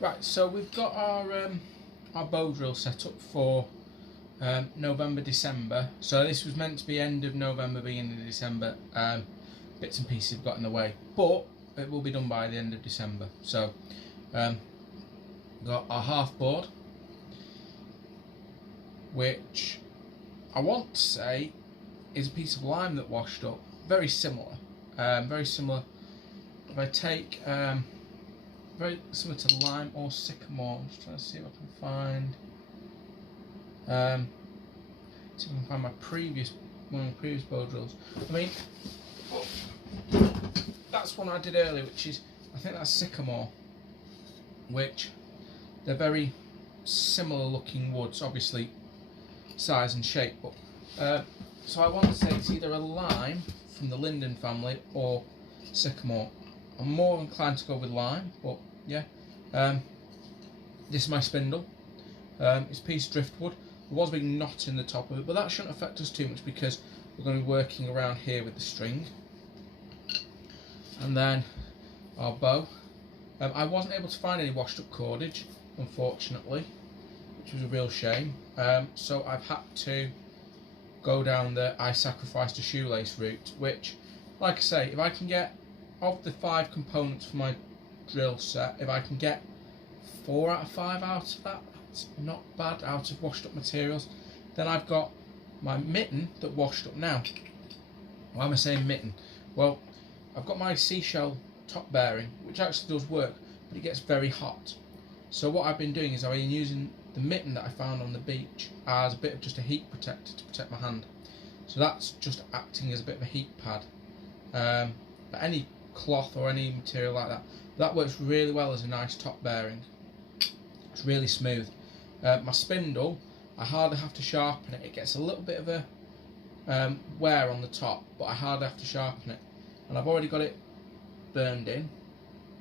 Right, so we've got our bow drill set up for November, December. So this was meant to be end of November, beginning of December. Bits and pieces have got in the way, but it will be done by the end of December. So got our half board, which I want to say is a piece of lime that washed up. Very similar. Very similar. If I take very similar to lime or sycamore. I'm just trying to see if I can find. See if I can find one of my previous bow drills. I mean, that's one I did earlier, which is, I think that's sycamore, which they're very similar looking woods, obviously size and shape, but so I want to say it's either a lime from the linden family or sycamore. I'm more inclined to go with lime, but yeah. This is my spindle. It's a piece of driftwood. There was a big knot in the top of it, but that shouldn't affect us too much because we're going to be working around here with the string. And then our bow. I wasn't able to find any washed up cordage, unfortunately, which was a real shame. So I've had to go down the I sacrificed a shoelace route, which, like I say, if I can get, of the 5 components for my drill set, if I can get 4 out of 5 out of that, that's not bad, out of washed up materials. Then I've got my mitten that washed up now. Why am I saying mitten? Well, I've got my seashell top bearing, which actually does work, but it gets very hot. So what I've been doing is I've been using the mitten that I found on the beach as a bit of just a heat protector to protect my hand. So that's just acting as a bit of a heat pad. But any cloth or any material like that works really well as a nice top bearing. It's really smooth. My spindle, I hardly have to sharpen it. It gets a little bit of a wear on the top, but I hardly have to sharpen it. And I've already got it burned in,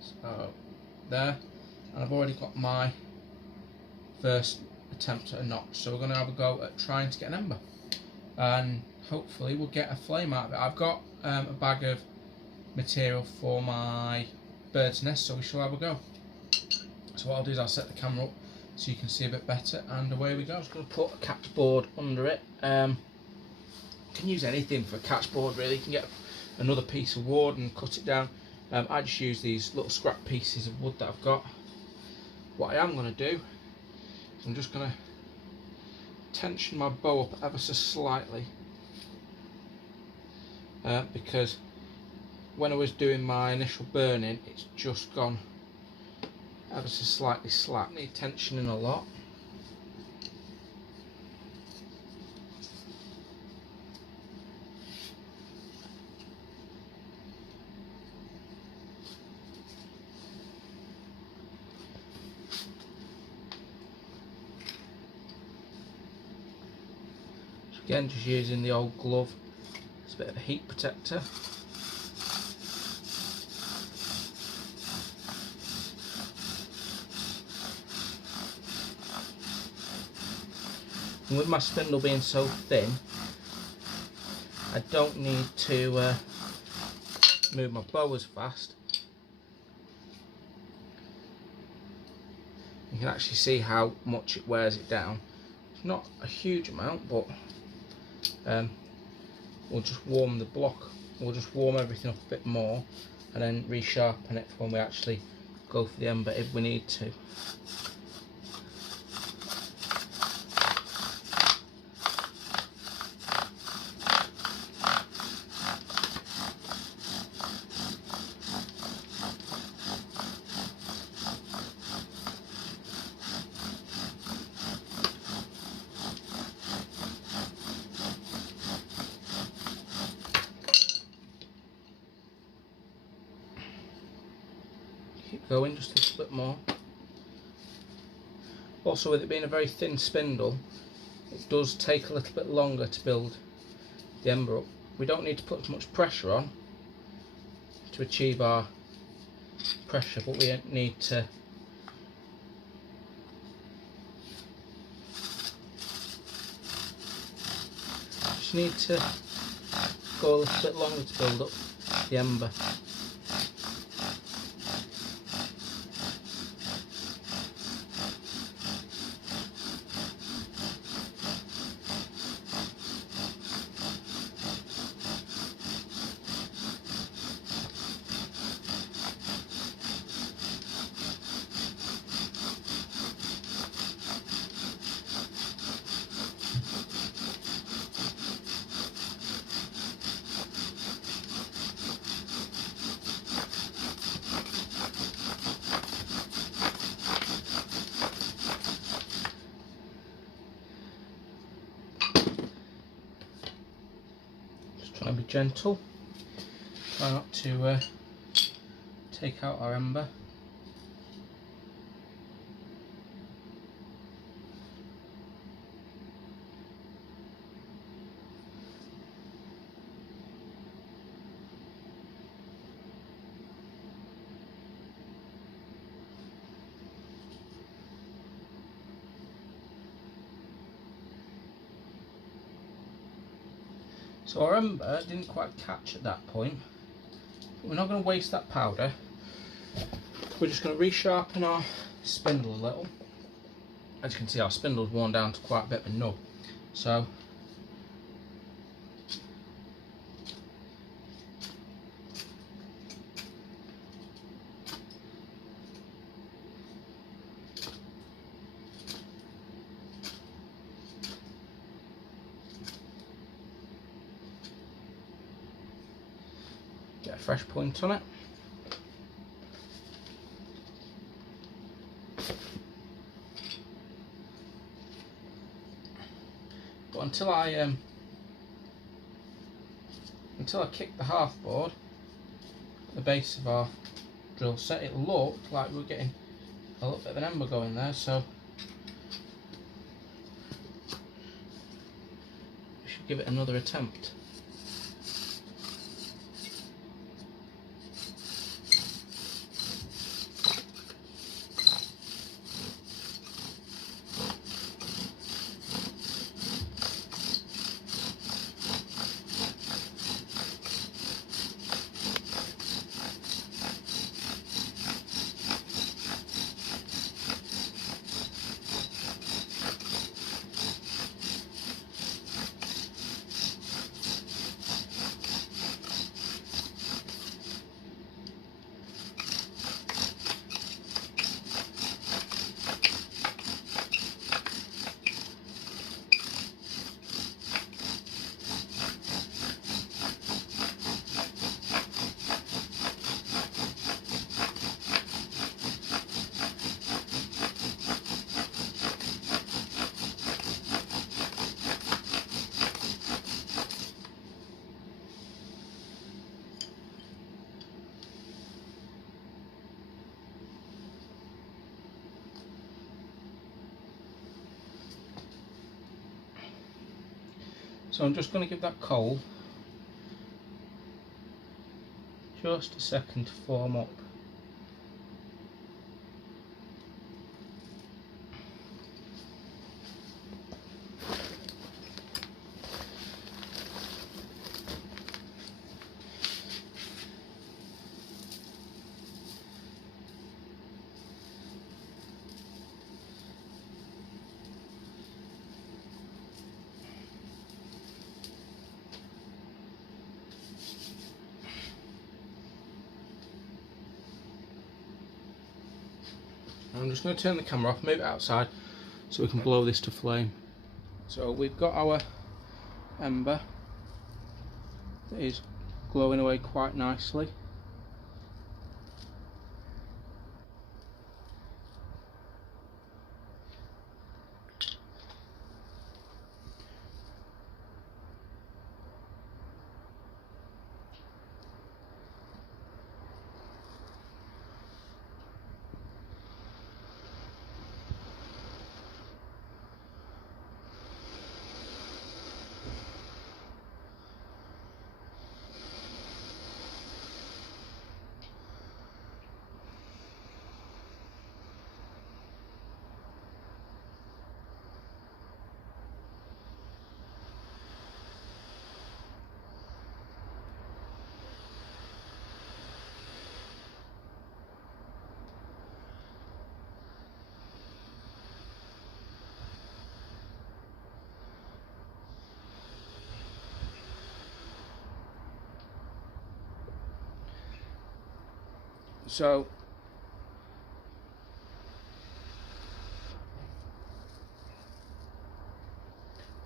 so there, and I've already got my first attempt at a notch. So we're going to have a go at trying to get an ember, and hopefully we'll get a flame out of it. I've got a bag of material for my bird's nest, so we shall have a go. So what I'll do is I'll set the camera up so you can see a bit better, and away we go. I'm just going to put a catch board under it. You can use anything for a catch board really. You can get another piece of wood and cut it down. I just use these little scrap pieces of wood that I've got. What I am going to do is I'm just going to tension my bow up ever so slightly, because when I was doing my initial burning, it's just gone ever so slightly slack. Need tensioning a lot. Again, just using the old glove as a bit of a heat protector. And with my spindle being so thin, I don't need to move my bow as fast. You can actually see how much it wears it down. It's not a huge amount, but we'll just warm the block, we'll just warm everything up a bit more and then resharpen it for when we actually go for the ember if we need to. Keep going just a little bit more. Also, with it being a very thin spindle, it does take a little bit longer to build the ember up. We don't need to put as much pressure on to achieve our pressure, but we need to go a little bit longer to build up the ember. gentle. Try not to take out our ember. So our ember didn't quite catch at that point. But we're not going to waste that powder. We're just going to resharpen our spindle a little. As you can see, our spindle's worn down to quite a bit of a nub. So get a fresh point on it. But until I kick the half board at the base of our drill set, it looked like we were getting a little bit of an ember going there, so we should give it another attempt. So I'm just going to give that coal just a second to form up. I'm just going to turn the camera off, move it outside so we can blow this to flame. So we've got our ember that is glowing away quite nicely. So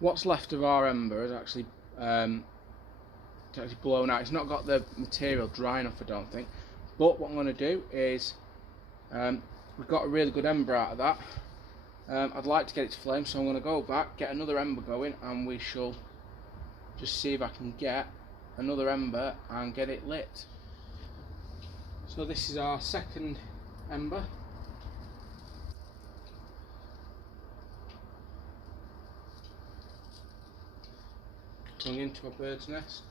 what's left of our ember is actually blown out. It's not got the material dry enough, I don't think. But what I'm going to do is we've got a really good ember out of that. I'd like to get it to flame, so I'm going to go back, get another ember going, and we shall just see if I can get another ember and get it lit. So this is our second ember. Going into a bird's nest.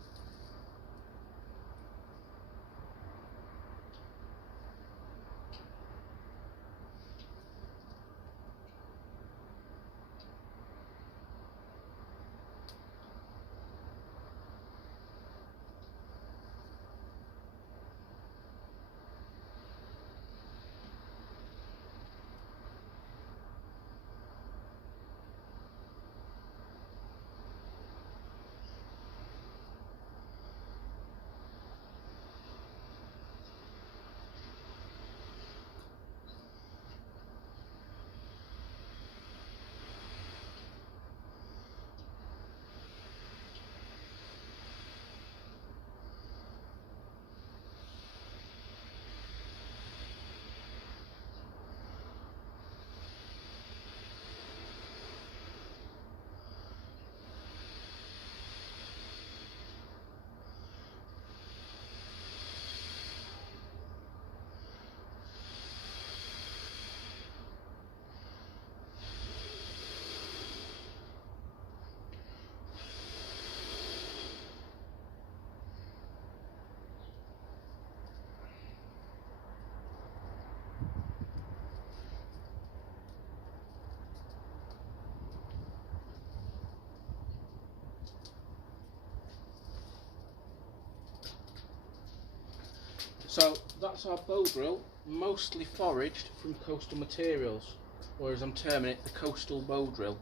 So that's our bow drill, mostly foraged from coastal materials, or as I'm terming it, the coastal bow drill.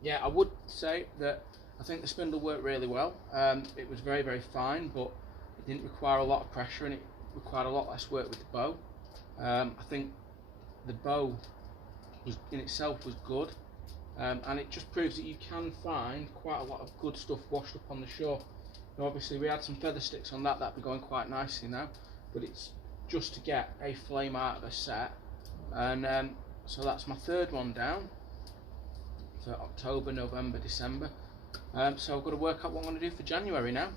Yeah, I would say that I think the spindle worked really well. It was very, very fine, but it didn't require a lot of pressure and it required a lot less work with the bow. I think the bow was in itself was good, and it just proves that you can find quite a lot of good stuff washed up on the shore. Now obviously we had some feather sticks on that'd be going quite nicely now, but it's just to get a flame out of a set. And so that's my third one down for October, November, December. So I've got to work out what I'm going to do for January now.